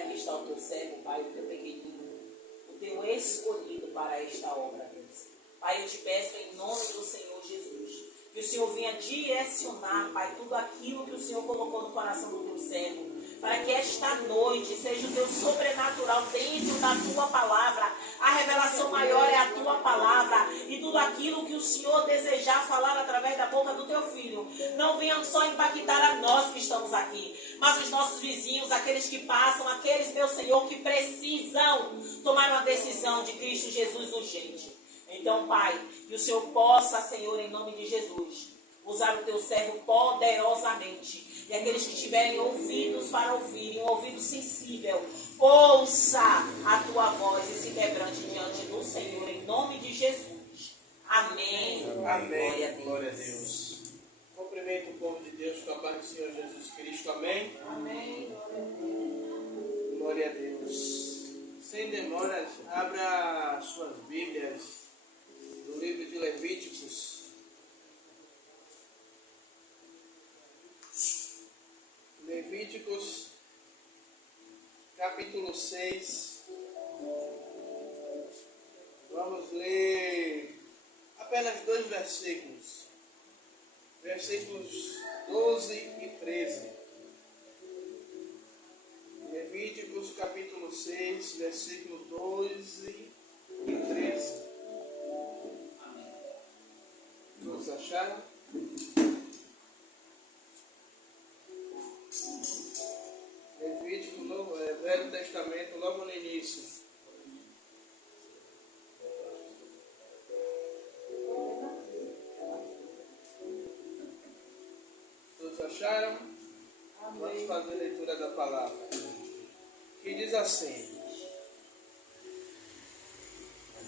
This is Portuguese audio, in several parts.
aqui está o teu servo, Pai, o teu pequenino, o teu escolhido para esta obra, Deus. Pai, eu te peço em nome do Senhor Jesus, que o Senhor venha direcionar, Pai, tudo aquilo que o Senhor colocou no coração do teu servo, para que esta noite seja o teu sobrenatural dentro da tua palavra. A revelação maior é a tua palavra, e tudo aquilo que o Senhor desejar falar através da boca do teu filho, não venha só impactar a nós que estamos aqui, mas os nossos vizinhos, aqueles que passam, aqueles, meu Senhor, que precisam tomar uma decisão de Cristo Jesus urgente. Então, Pai, que o Senhor possa, Senhor, em nome de Jesus, usar o teu servo poderosamente. E aqueles que tiverem ouvidos para ouvirem, um ouvido sensível, ouça a tua voz e se quebrante diante do Senhor, em nome de Jesus. Amém. Amém. Glória a Deus. Glória a Deus. Cumprimento o povo de Deus com a paz do Senhor Jesus Cristo. Amém. Amém. Glória a Deus. Glória a Deus. Sem demoras, abra suas Bíblias do livro de Levíticos. Levíticos, capítulo 6. Vamos ler apenas 2 versículos. Versículos 12 e 13. Levíticos, capítulo 6, versículo 12 e 13. Amém. Todos acharam? Levítico, Velho Testamento, logo no início. Todos acharam? Vamos fazer a leitura da palavra. Que diz assim: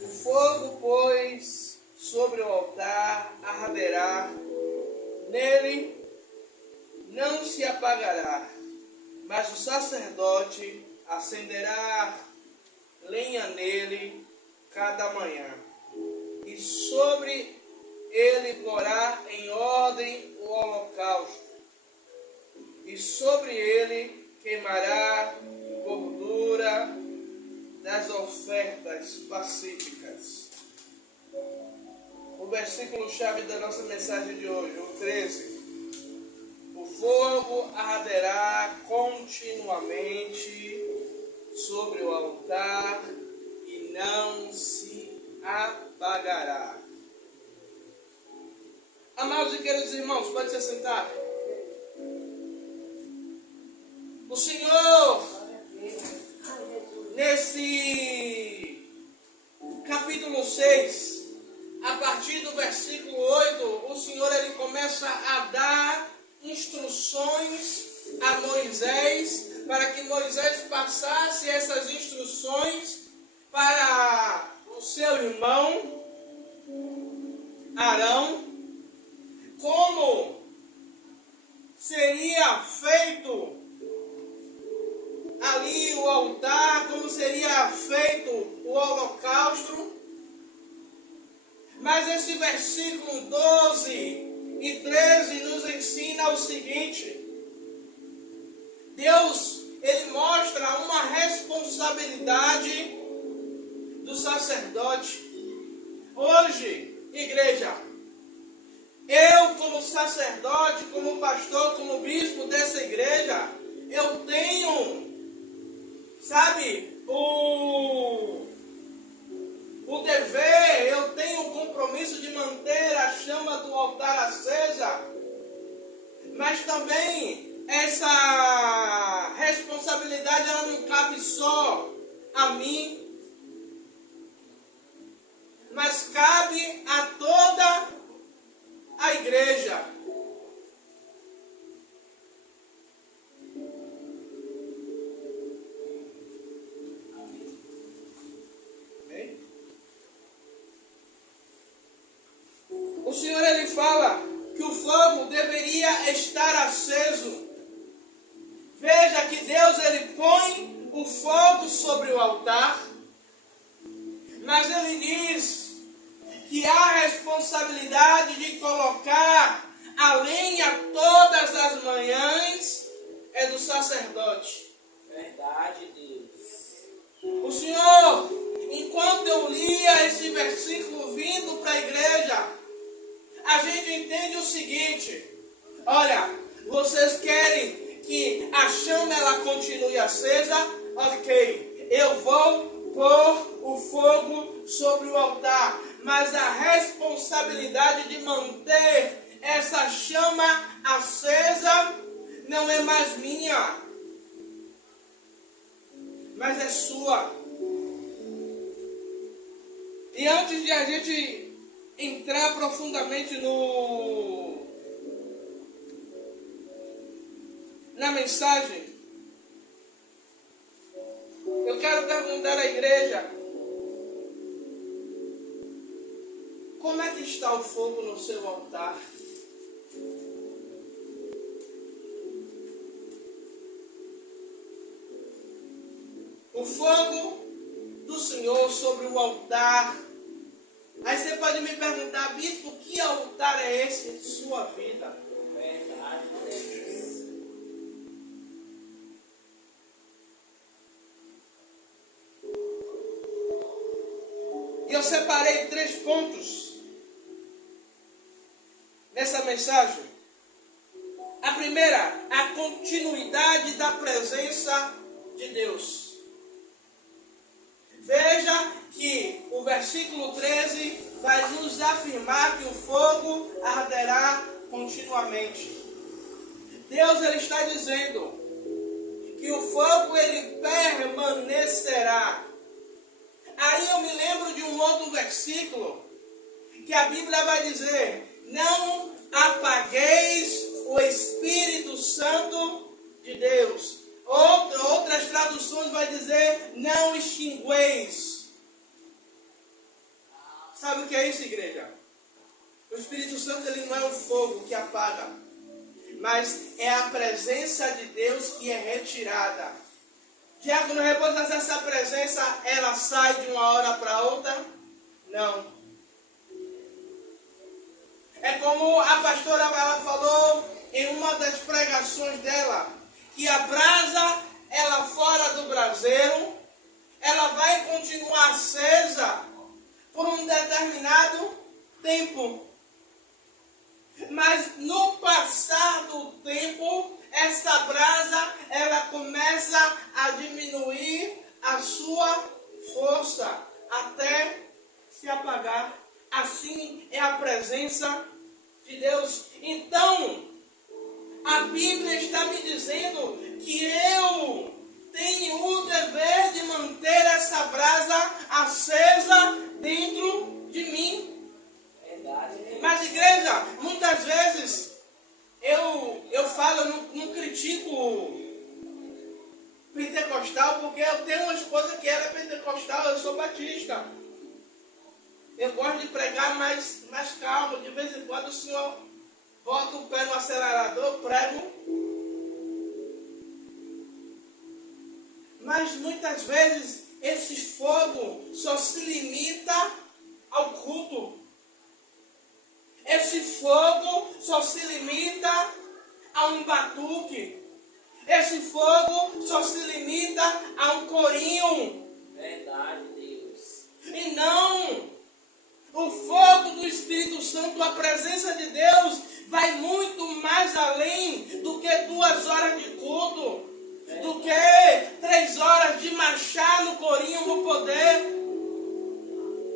o fogo, pois, sobre o altar arderá, nele não se apagará, mas o sacerdote acenderá lenha nele cada manhã, e sobre ele porá em ordem o holocausto, e sobre ele queimará gordura das ofertas pacíficas. O versículo-chave da nossa mensagem de hoje, o 13. O fogo arderá continuamente sobre o altar e não se apagará. Amados e queridos irmãos, pode se sentar. O Senhor, nesse capítulo 6, a partir do versículo 8, o Senhor ele começa a dar instruções a Moisés, para que Moisés passasse essas instruções para o seu irmão Arão, como seria feito ali o altar, como seria feito o holocausto. Mas esse versículo 12 e 13 nos ensina o seguinte: Deus, ele mostra uma responsabilidade do sacerdote. Hoje, igreja, eu como sacerdote, como pastor, como bispo dessa igreja, eu tenho, o dever, eu tenho o compromisso de manter a chama do altar acesa, mas também essa responsabilidade ela não cabe só a mim, mas cabe a toda a igreja. O Senhor ele fala que o fogo deveria estar aceso. Veja que Deus ele põe o fogo sobre o altar, mas ele diz que há a responsabilidade de colocar a lenha todas as manhãs é do sacerdote. Verdade, Deus. O Senhor, enquanto eu lia esse versículo vindo para a igreja, a gente entende o seguinte: olha, vocês querem que a chama ela continue acesa? Ok, eu vou pôr o fogo sobre o altar, mas a responsabilidade de manter essa chama acesa não é mais minha, mas é sua. E antes de a gente entrar profundamente na mensagem, eu quero perguntar à igreja: como é que está o fogo no seu altar? O fogo do Senhor sobre o altar. Aí você pode me perguntar: bispo, que altar é esse em sua vida? Verdade, Deus. E eu separei 3 pontos nessa mensagem. A primeira, a continuidade da presença de Deus. Veja que o versículo 13 vai nos afirmar que o fogo arderá continuamente. Deus ele está dizendo que o fogo ele permanecerá. Aí eu me lembro de um outro versículo que a Bíblia vai dizer: não apagueis o Espírito Santo de Deus. Outras traduções vai dizer: não extingueis. Sabe o que é isso, igreja? O Espírito Santo ele não é o fogo que apaga, mas é a presença de Deus que é retirada. Diácono Rebouças, essa presença ela sai de uma hora para outra? Não. É como a pastora ela falou em uma das pregações dela, que a brasa, ela fora do braseiro, ela vai continuar acesa por um determinado tempo. Mas no passar do tempo, essa brasa, ela começa a diminuir a sua força até se apagar. Assim é a presença de Deus. Então, a Bíblia está me dizendo que eu tenho o dever de manter essa brasa acesa dentro de mim. Mas, igreja, muitas vezes eu falo, eu não critico pentecostal, porque eu tenho uma esposa que era pentecostal, eu sou batista. Eu gosto de pregar mais calmo. De vez em quando o Senhor bota o pé no acelerador, prego. Mas muitas vezes esse fogo só se limita ao culto. Esse fogo só se limita a um batuque. Esse fogo só se limita a um corinho. Verdade, Deus. E não, o fogo do Espírito Santo, a presença de Deus, vai muito mais além do que 2 horas de culto, do que 3 horas de marchar no corinho no poder.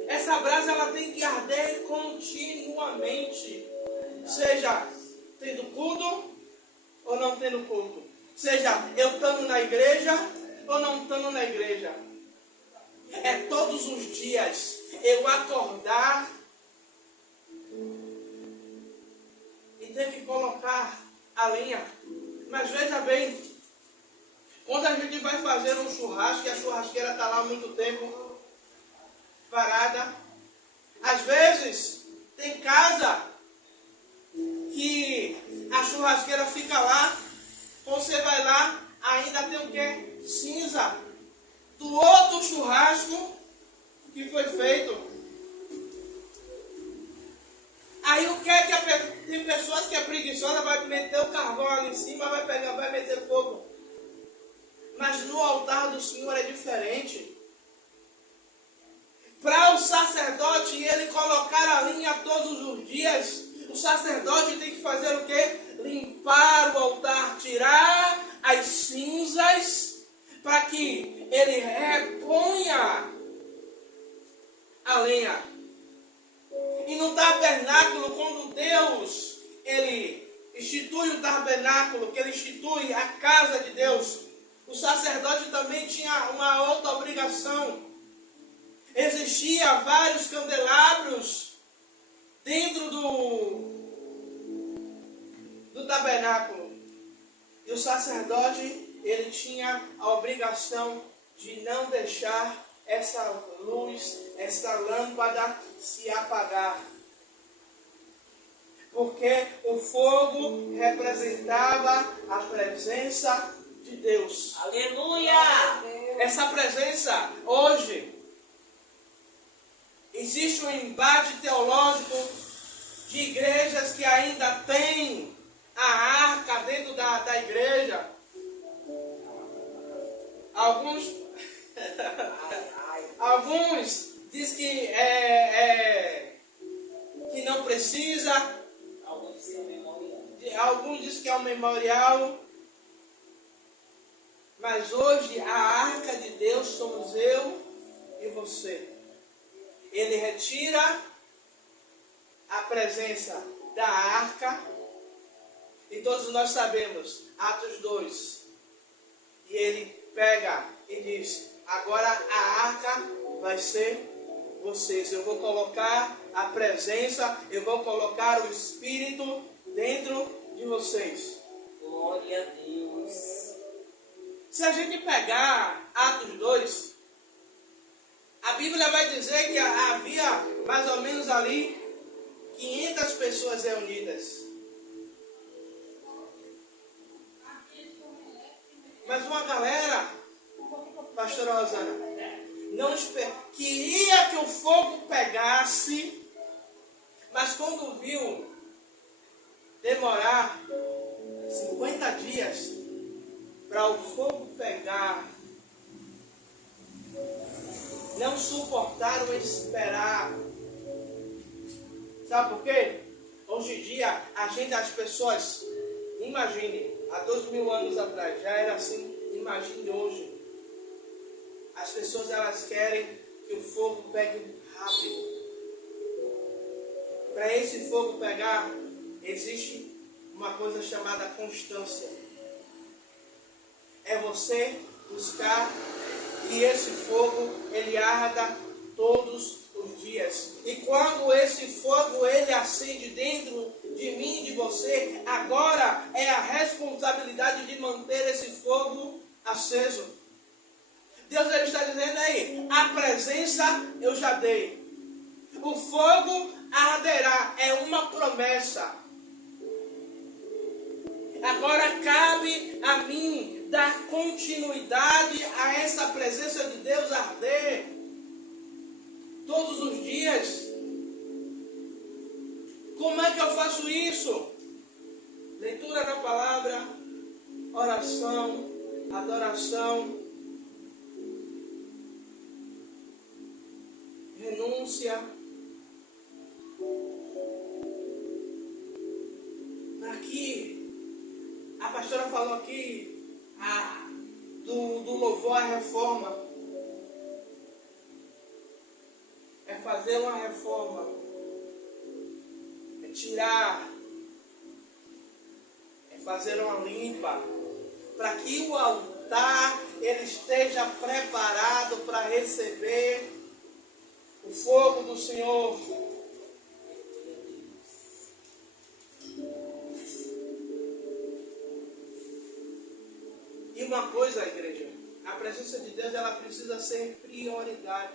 Essa brasa ela tem que arder continuamente, seja tendo culto ou não tendo culto, seja eu estando na igreja ou não estando na igreja. É todos os dias eu acordar e ter que colocar a lenha. Mas veja bem, quando a gente vai fazer um churrasco e a churrasqueira está lá há muito tempo parada, às vezes tem casa que a churrasqueira fica lá, quando você vai lá, ainda tem o quê? Cinza do outro churrasco que foi feito. Aí o que é que tem pessoas que é preguiçosa, vai meter o carvão ali em cima, vai pegar, vai meter fogo. Mas no altar do Senhor é diferente. Para o sacerdote ele colocar a linha todos os dias, o sacerdote tem que fazer o quê? Limpar o altar, tirar as cinzas, para que ele reponha a lenha. E no tabernáculo, quando Deus ele institui o tabernáculo, que ele institui a casa de Deus, o sacerdote também tinha uma outra obrigação. Existia vários candelabros dentro do tabernáculo. E o sacerdote, ele tinha a obrigação de não deixar essa luz, essa lâmpada se apagar. Porque o fogo representava a presença de Deus. Aleluia! Essa presença, hoje, existe um embate teológico de igrejas que ainda têm a arca dentro da igreja. Alguns dizem que não precisa. Alguns dizem memorial. Alguns dizem que é um memorial. Mas hoje a arca de Deus somos eu e você. Ele retira a presença da arca. E todos nós sabemos, Atos 2. E ele pega e diz: agora a arca vai ser vocês. Eu vou colocar a presença, eu vou colocar o Espírito dentro de vocês. Glória a Deus. Se a gente pegar Atos 2, a Bíblia vai dizer que havia mais ou menos ali 500 pessoas reunidas. Mas uma galera, pastora Rosana, não queria que o fogo pegasse, mas quando viu demorar 50 dias para o fogo pegar, não suportaram esperar. Sabe por quê? Hoje em dia, as pessoas, imagine, há 2000 anos atrás, já era assim, imagine hoje. As pessoas, elas querem que o fogo pegue rápido. Para esse fogo pegar, existe uma coisa chamada constância. É você buscar que esse fogo, ele arda todos os dias. E quando esse fogo, ele acende dentro de mim e de você, agora é a responsabilidade de manter esse fogo aceso. Deus, ele está dizendo aí, a presença eu já dei. O fogo arderá, é uma promessa. Agora cabe a mim dar continuidade a essa presença de Deus arder todos os dias. Como é que eu faço isso? Leitura da palavra, oração, adoração, renúncia. Aqui, a pastora falou aqui do louvor à reforma. É fazer uma reforma. É tirar. É fazer uma limpa. Para que o altar ele esteja preparado para receber o fogo do Senhor. E uma coisa, igreja, a presença de Deus, ela precisa ser prioridade.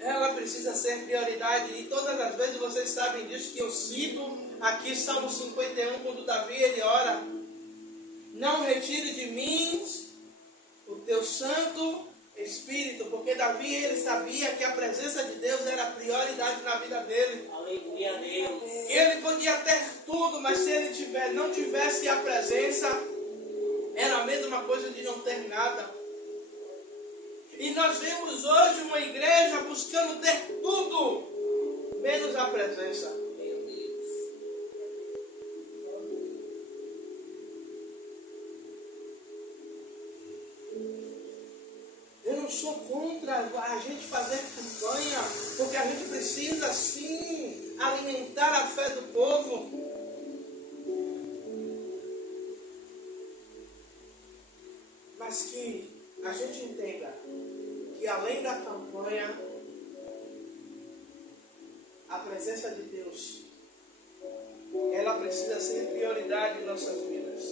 Ela precisa ser prioridade. E todas as vezes vocês sabem disso, que eu cito aqui Salmo 51, quando Davi ele ora: não retire de mim o teu santo espírito, porque Davi ele sabia que a presença de Deus era a prioridade na vida dele. Aleluia a Deus. Ele podia ter tudo, mas se ele não tivesse a presença, era a mesma coisa de não ter nada. E nós vemos hoje uma igreja buscando ter tudo, menos a presença. Meu Deus. Eu não sou contra a gente fazer campanha, porque a gente precisa sim alimentar a fé do povo. Mas que a gente entenda que além da campanha, a presença de Deus, ela precisa ser prioridade em nossas vidas.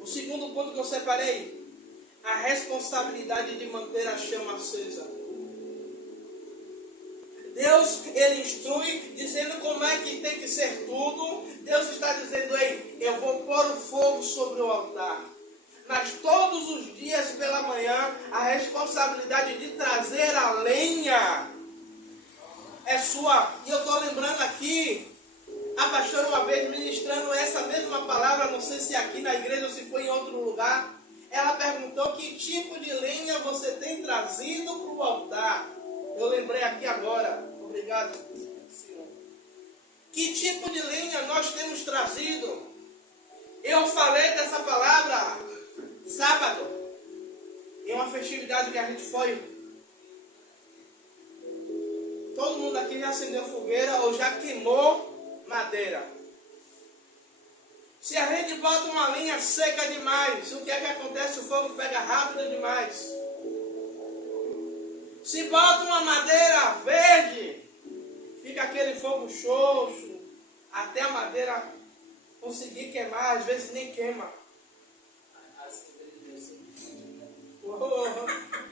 O segundo ponto que eu separei, a responsabilidade de manter a chama acesa. Deus, ele instrui, dizendo como é que tem que ser tudo. Deus está dizendo, ei, eu vou pôr o fogo sobre o altar. Mas todos os dias pela manhã, a responsabilidade de trazer a lenha é sua. E eu estou lembrando aqui, a pastora uma vez ministrando essa mesma palavra, não sei se aqui na igreja ou se foi em outro lugar. Ela perguntou que tipo de lenha você tem trazido para o altar. Eu lembrei aqui agora. Obrigado, Senhor. Que tipo de lenha nós temos trazido? Eu falei dessa palavra sábado, em uma festividade que a gente foi. Todo mundo aqui já acendeu fogueira ou já queimou madeira. Se a gente bota uma linha seca demais, o que é que acontece? O fogo pega rápido demais. Se bota uma madeira verde, fica aquele fogo xoxo, até a madeira conseguir queimar, às vezes nem queima.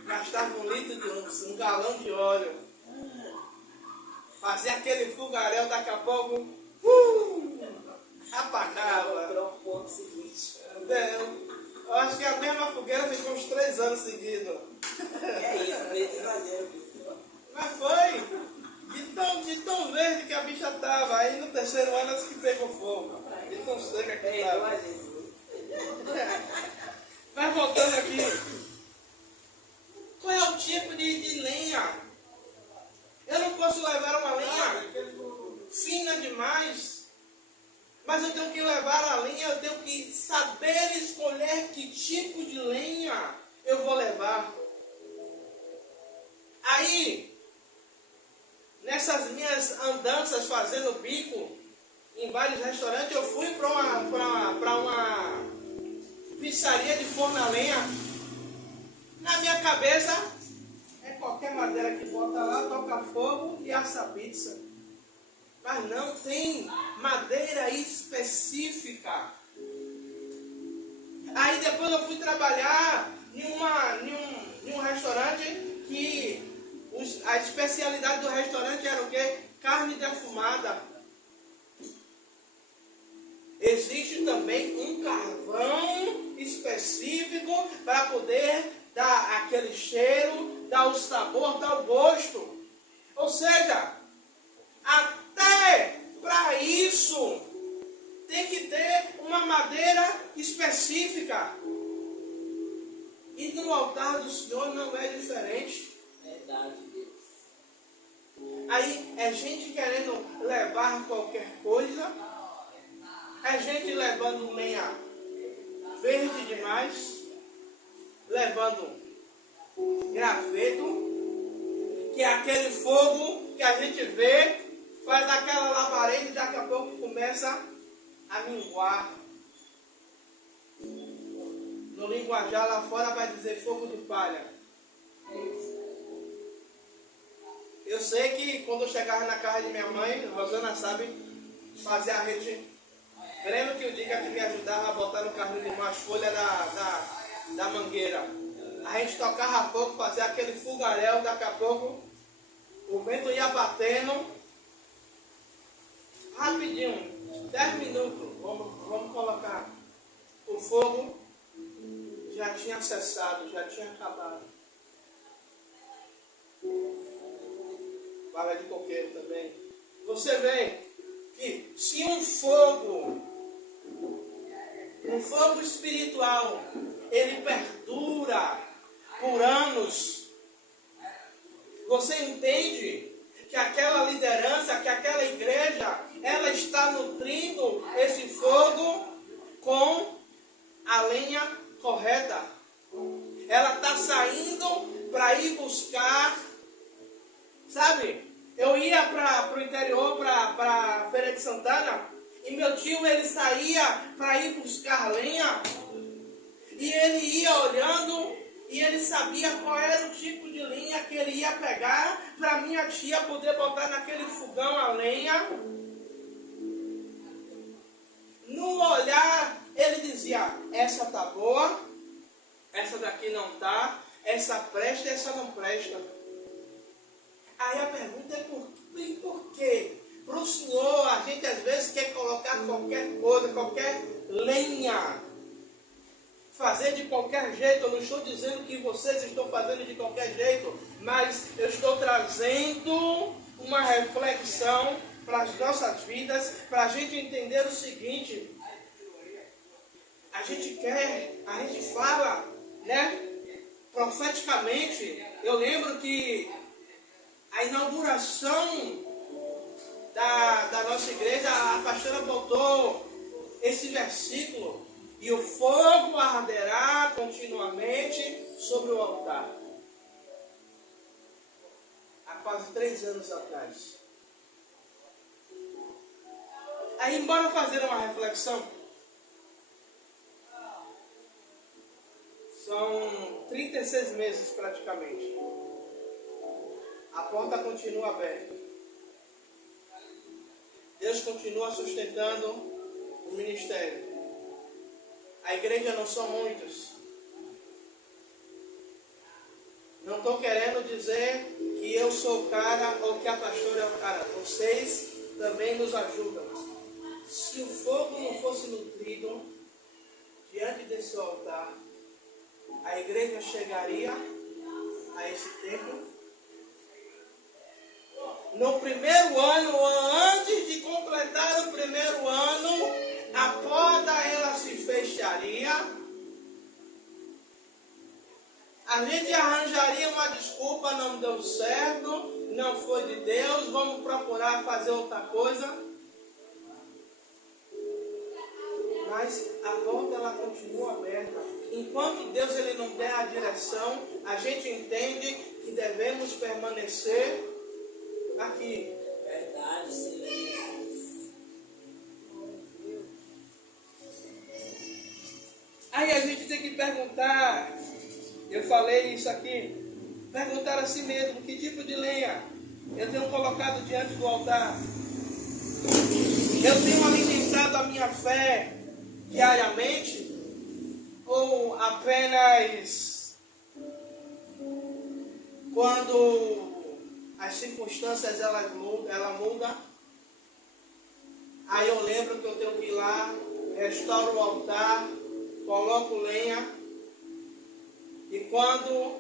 Gastava 1 litro de um galão de óleo. Fazia aquele fogaréu, daqui a pouco apagava. Eu acho que a mesma fogueira ficou uns 3 anos seguidos. É isso, meio exagero. Mas foi de tão verde que a bicha estava. Aí no 3º ano ela que pegou fogo. De tão seca que estava. Mas voltando aqui. Qual é o tipo de lenha? Eu não posso levar uma lenha fina demais. Mas eu tenho que levar a lenha, eu tenho que saber escolher que tipo de lenha eu vou levar. Aí, nessas minhas andanças fazendo bico em vários restaurantes, eu fui para uma pizzaria de forno a lenha. Na minha cabeça, é qualquer madeira que bota lá, toca fogo e assa a pizza. Mas não tem madeira específica. Aí depois eu fui trabalhar em um restaurante que a especialidade do restaurante era o quê? Carne defumada. Existe também um carvão específico para poder dar aquele cheiro, dar o sabor, dar o gosto. Ou seja, até para isso tem que ter uma madeira específica. E no altar do Senhor não é diferente. Verdade, Deus. Aí é gente querendo levar qualquer coisa. É gente levando lenha verde demais. Levando graveto. Que é aquele fogo que a gente vê, faz aquela labareda e daqui a pouco começa a minguar. No linguajar lá fora vai dizer fogo de palha. Eu sei que quando eu chegava na casa de minha mãe, a Rosana sabe, fazer a rede. Lembro que o dia que me ajudava a botar no carrinho de mão as folhas da mangueira. A gente tocava fogo, fazia aquele fogaréu, daqui a pouco o vento ia batendo. Rapidinho, 10 minutos, vamos colocar. O fogo já tinha cessado, já tinha acabado. Bala de coqueiro também. Você vê que se um fogo espiritual, ele perdura por anos, você entende que aquela liderança, que aquela igreja, ela está nutrindo esse fogo com a lenha correta. Ela está saindo para ir buscar, sabe? Eu ia para o interior, para Feira de Santana, e meu tio, ele saía para ir buscar lenha, e ele ia olhando, e ele sabia qual era o tipo de lenha que ele ia pegar, para minha tia poder botar naquele fogão a lenha. No olhar, ele dizia, essa tá boa, essa daqui não tá, essa presta, essa não presta. Aí a pergunta é por quê? Para o Senhor, a gente às vezes quer colocar qualquer coisa, qualquer lenha, fazer de qualquer jeito. Eu não estou dizendo que vocês estão fazendo de qualquer jeito, mas eu estou trazendo uma reflexão para as nossas vidas, para a gente entender o seguinte: a gente fala, né, profeticamente. Eu lembro que a inauguração da nossa igreja, a pastora botou esse versículo: e o fogo arderá continuamente sobre o altar. Há quase 3 anos atrás. Aí, embora fazer uma reflexão, são 36 meses praticamente. A porta continua aberta. Deus continua sustentando o ministério. A igreja não são muitos. Não estou querendo dizer que eu sou o cara ou que a pastora é o cara. Vocês também nos ajudam. Se o fogo não fosse nutrido diante desse altar, a igreja chegaria a esse tempo. No primeiro ano, ou antes de completar o primeiro ano, a porta ela se fecharia. A gente arranjaria uma desculpa: não deu certo, não foi de Deus, vamos procurar fazer outra coisa. Mas a porta ela continua aberta. Enquanto Deus ele não der a direção, a gente entende que devemos permanecer aqui. Verdade, Senhor. Aí a gente tem que perguntar, eu falei isso aqui, perguntar a si mesmo: que tipo de lenha eu tenho colocado diante do altar? Eu tenho alimentado a minha fé diariamente? Ou apenas quando as circunstâncias ela muda, aí eu lembro que eu tenho que ir lá, restauro o altar, coloco lenha, e quando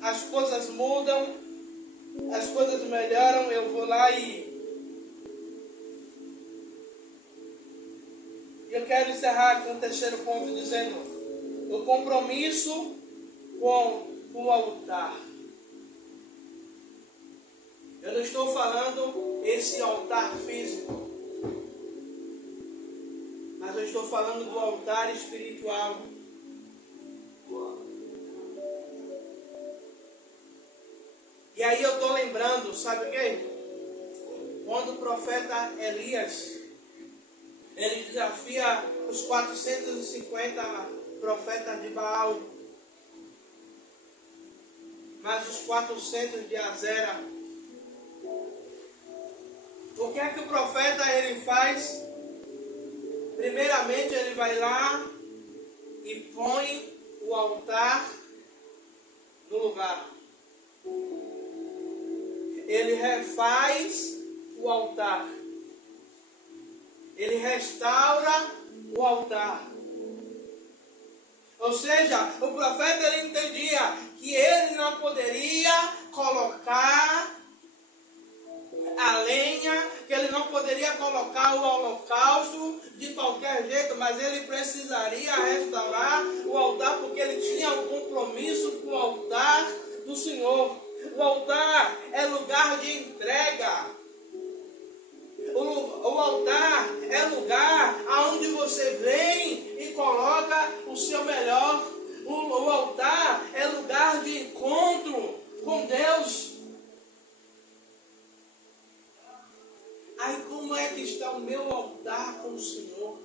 as coisas mudam, as coisas melhoram, eu vou lá e eu quero encerrar com o terceiro ponto dizendo: o compromisso com o altar. Eu não estou falando esse altar físico, mas eu estou falando do altar espiritual. E aí eu estou lembrando, sabe o quê? Quando o profeta Elias, ele desafia os 450 profetas de Baal, mas os 400 de Azera. O que é que o profeta ele faz? Primeiramente ele vai lá e põe o altar no lugar. Ele refaz o altar. Ele restaura o altar. Ou seja, o profeta ele entendia que ele não poderia colocar a lenha, que ele não poderia colocar o holocausto de qualquer jeito, mas ele precisaria restaurar o altar, porque ele tinha um compromisso com o altar do Senhor. O altar é lugar de entrega. O altar é lugar aonde você vem e coloca o seu melhor. O altar é lugar de encontro com Deus. Aí como é que está o meu altar com o Senhor?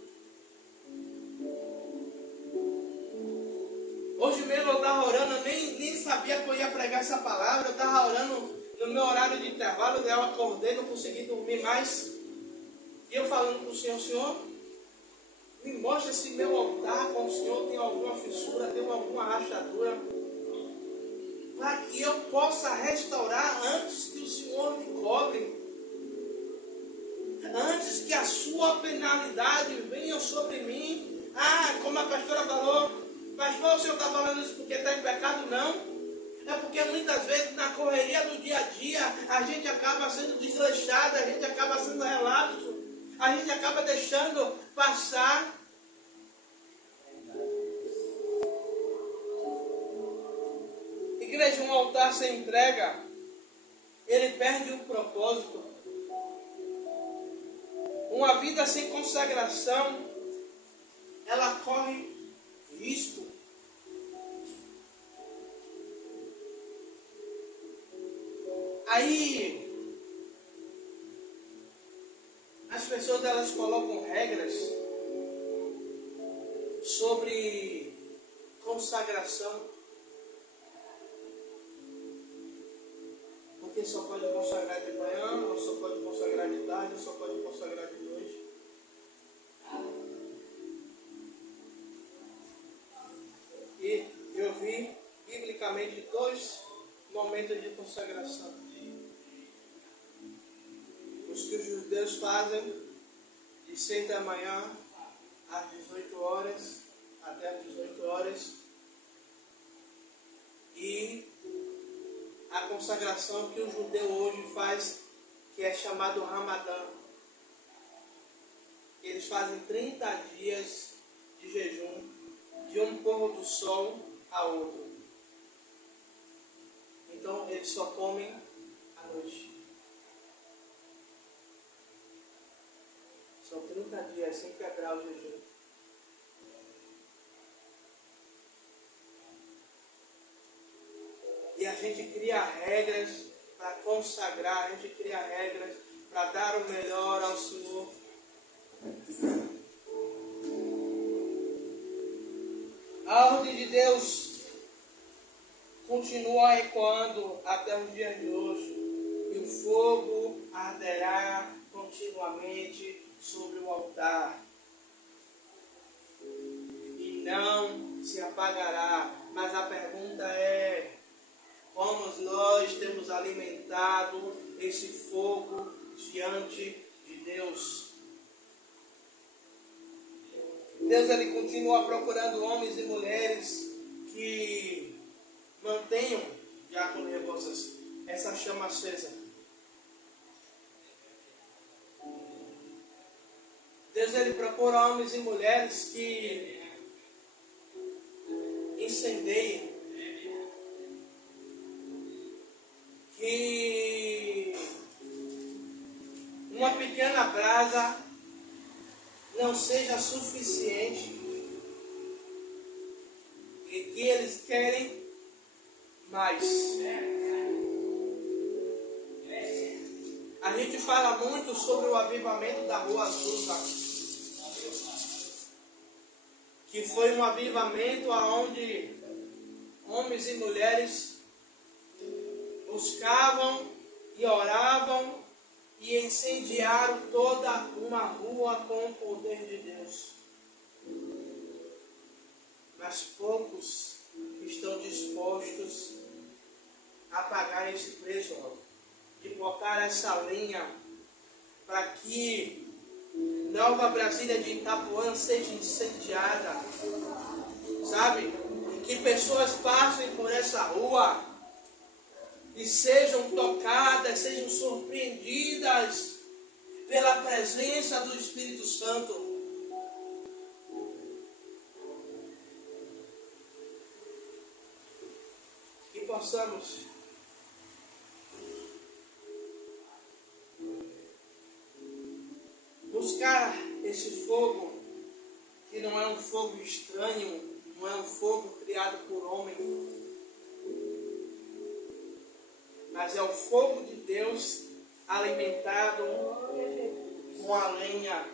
Hoje mesmo eu estava orando, eu nem sabia que eu ia pregar essa palavra. Eu estava orando no meu horário de intervalo, eu acordei, não consegui dormir mais. E eu falando com o Senhor, Senhor, me mostra se meu altar com o Senhor tem alguma fissura, tem alguma rachadura, para que eu possa restaurar antes que o Senhor me cobre. Antes que a sua penalidade venha sobre mim. Ah, como a pastora falou, pastor, o senhor está falando isso porque está em pecado? Não. É porque muitas vezes na correria do dia a dia, a gente acaba sendo desleixado, a gente acaba sendo relapso, a gente acaba deixando passar. Igreja, um altar sem entrega, ele perde o propósito. Uma vida sem consagração, ela corre risco. Aí, as pessoas elas colocam regras sobre consagração. Porque só pode consagrar de manhã, ou só pode consagrar de tarde, ou só pode consagrar de noite. E eu vi, biblicamente, 2 momentos de consagração. Os que os judeus fazem de 6 da manhã às 18 horas, até às 18 horas. E a consagração que o judeu hoje faz, que é chamado Ramadã. Eles fazem 30 dias de jejum, de um pôr do sol a outro. Então eles só comem à noite. São 30 dias sem quebrar o jejum. E a gente cria regras para consagrar, a gente cria regras para dar o melhor ao Senhor. A ordem de Deus continua ecoando até os dias de hoje. E o fogo arderá continuamente sobre o altar. E não se apagará. Mas a pergunta é: como nós temos alimentado esse fogo diante de Deus? Deus ele continua procurando homens e mulheres que mantenham, Diácono Rebouças, essa chama acesa. Deus ele procura homens e mulheres que incendeiem, que uma pequena brasa não seja suficiente e que eles querem mais. A gente fala muito sobre o avivamento da Rua Azusa, que foi um avivamento onde homens e mulheres buscavam e oravam e incendiaram toda uma rua com o poder de Deus. Mas poucos estão dispostos a pagar esse preço, de botar essa linha para que Nova Brasília de Itapuã seja incendiada, sabe? Que pessoas passem por essa rua e sejam tocadas, sejam surpreendidas pela presença do Espírito Santo. Que possamos buscar esse fogo, que não é um fogo estranho, não é um fogo criado por homem, mas é o fogo de Deus alimentado com a lenha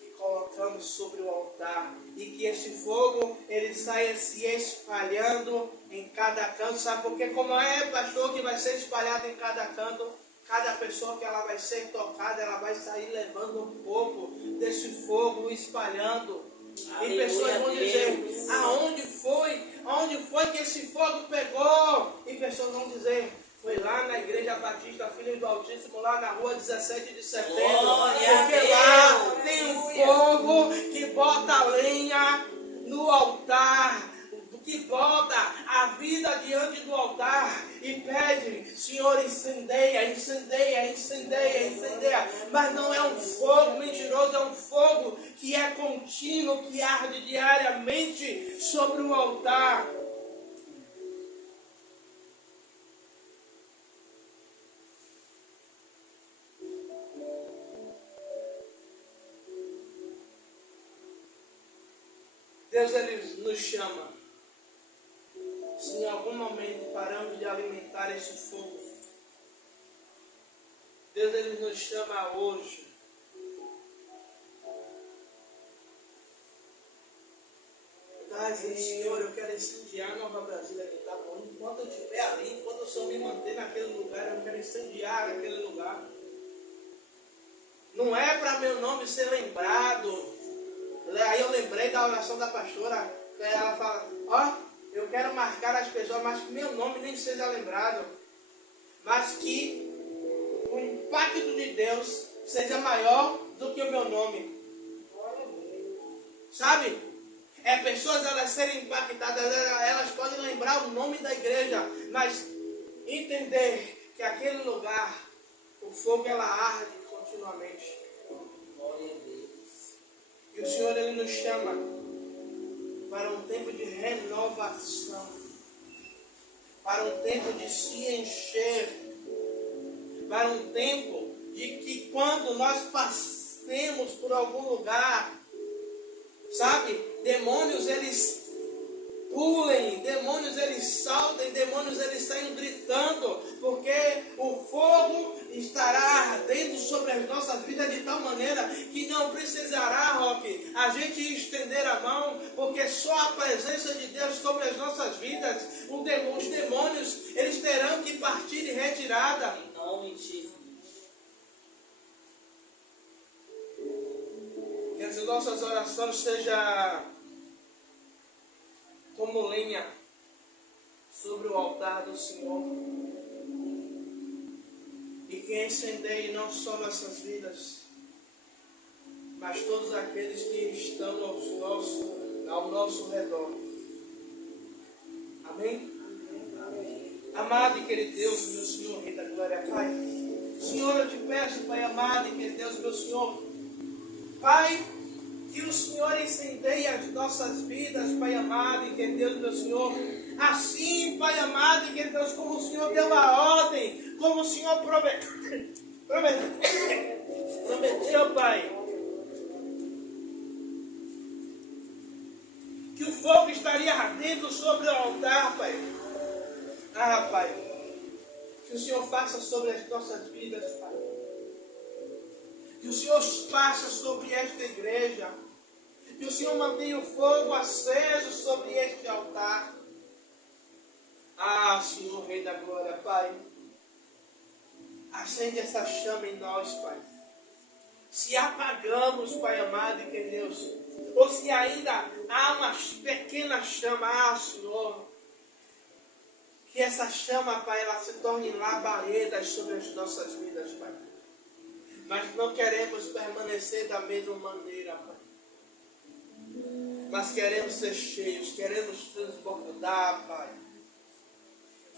que colocamos sobre o altar, e que esse fogo ele saia se espalhando em cada canto. Sabe por quê? Como é, pastor, que vai ser espalhado em cada canto? Cada pessoa que ela vai ser tocada, ela vai sair levando um pouco desse fogo, espalhando. E pessoas vão dizer, aonde foi que esse fogo pegou? E pessoas vão dizer, foi lá na Igreja Batista Filhos do Altíssimo, lá na rua 17 de setembro. Porque lá tem um fogo que bota lenha no altar, que bota a vida diante do altar e pede, Senhor, incendeia, incendeia, incendeia, incendeia. Mas não é um fogo mentiroso, é um fogo que é contínuo, que arde diariamente sobre o altar. Deus, Ele nos chama. Se em algum momento paramos de alimentar esse fogo, Deus, Ele nos chama hoje. Está dizendo, Senhor, eu quero incendiar Nova Brasília que está bom. Enquanto eu estiver ali, enquanto eu só me manter naquele lugar, eu quero incendiar aquele lugar. Não é para meu nome ser lembrado. Aí eu lembrei da oração da pastora, que ela fala, eu quero marcar as pessoas, mas que meu nome nem seja lembrado. Mas que o impacto de Deus seja maior do que o meu nome. Sabe? Pessoas elas serem impactadas, elas podem lembrar o nome da igreja, mas entender que aquele lugar, o fogo ela arde continuamente. E o Senhor, Ele nos chama para um tempo de renovação, para um tempo de se encher, para um tempo de que quando nós passemos por algum lugar, sabe, demônios eles pulem, demônios eles saltem, demônios eles saem gritando, porque o fogo estará ardendo sobre as nossas vidas de tal maneira que não precisará, Roque, a gente estender a mão, porque só a presença de Deus sobre as nossas vidas, os demônios eles terão que partir de retirada. Em nome de Jesus. Que as nossas orações sejam como lenha sobre o altar do Senhor. E que incendeie não só nossas vidas, mas todos aqueles que estão ao nosso redor. Amém? Amado e querido Deus, meu Senhor, Rei da Glória, Pai. Senhor, eu te peço, Pai amado e querido Deus, meu Senhor, Pai, que o Senhor incendeie as nossas vidas, Pai amado e querido Deus, meu Senhor. Assim, Pai amado e querido Deus, como o Senhor deu a ordem, como o Senhor prometeu, Pai, que o fogo estaria ardendo sobre o altar, Pai. Pai, que o Senhor faça sobre as nossas vidas, Pai. Que o Senhor faça sobre esta igreja. Que o Senhor mantenha o fogo aceso sobre este altar. Senhor, Rei da Glória, Pai. Acende essa chama em nós, Pai. Se apagamos, Pai amado e que Deus, ou se ainda há uma pequena chama, Senhor, que essa chama, Pai, ela se torne labaredas sobre as nossas vidas, Pai. Mas não queremos permanecer da mesma maneira, Pai. mas queremos ser cheios, queremos transbordar, Pai.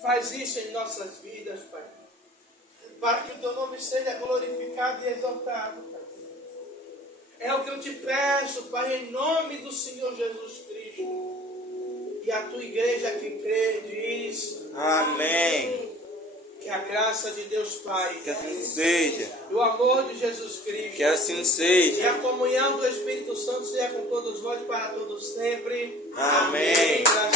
Faz isso em nossas vidas, Pai, para que o Teu nome seja glorificado e exaltado, Pai. É o que eu te peço, Pai, em nome do Senhor Jesus Cristo. E a Tua igreja que crê diz: Amém. Que a graça de Deus Pai, Que assim seja. e o amor de Jesus Cristo, Que assim e seja. a comunhão do Espírito Santo seja com todos vós para todos sempre. Amém. Graças